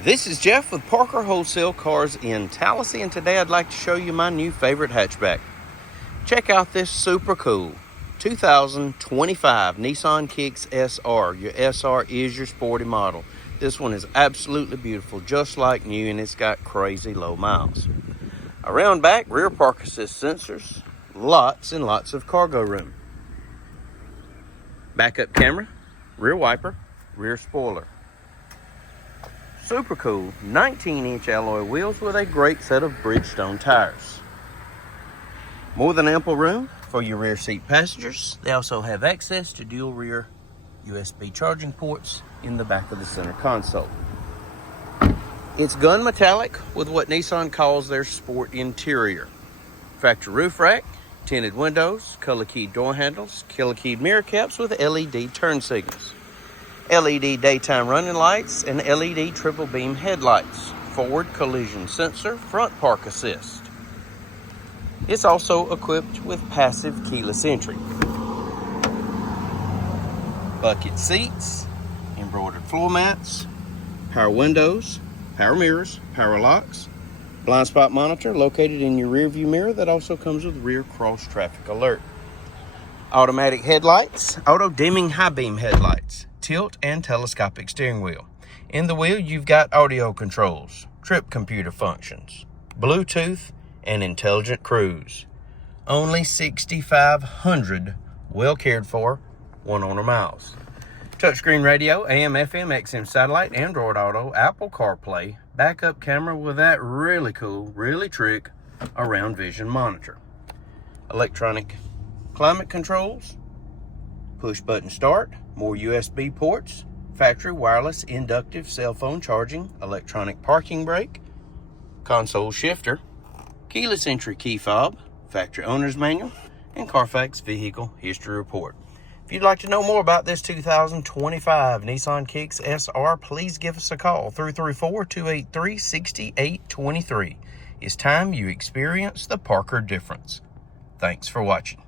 This is Jeff with Parker Wholesale Cars in Tallassee, and today I'd like to show you my new favorite hatchback. Check out this super cool 2025 Nissan Kicks SR. Your SR is your sporty model. This one is absolutely beautiful, just like new, and it's got crazy low miles. Around back, rear park assist sensors, lots and lots of cargo room. Backup camera, rear wiper, rear spoiler. Super cool 19-inch alloy wheels with a great set of Bridgestone tires. More than ample room for your rear seat passengers. They also have access to dual rear USB charging ports in the back of the center console. It's gun metallic with what Nissan calls their sport interior. Factory roof rack, tinted windows, color keyed door handles, color keyed mirror caps with LED turn signals. LED daytime running lights and LED triple beam headlights, forward collision sensor, front park assist. It's also equipped with passive keyless entry. Bucket seats, embroidered floor mats, power windows, power mirrors, power locks, blind spot monitor located in your rear view mirror that also comes with rear cross traffic alert. Automatic headlights, auto dimming high beam headlights, tilt and telescopic steering wheel. In the wheel, you've got audio controls, trip computer functions, Bluetooth, and intelligent cruise. Only 6,500 well cared for, one owner miles. Touchscreen radio, AM, FM, XM satellite, Android Auto, Apple CarPlay, backup camera with that really cool, really trick around vision monitor. Electronic climate controls, push button start, more USB ports, factory wireless inductive cell phone charging, electronic parking brake, console shifter, keyless entry key fob, factory owner's manual, and Carfax vehicle history report. If you'd like to know more about this 2025 Nissan Kicks SR, please give us a call, 334-283-6823. It's time you experience the Parker difference. Thanks for watching.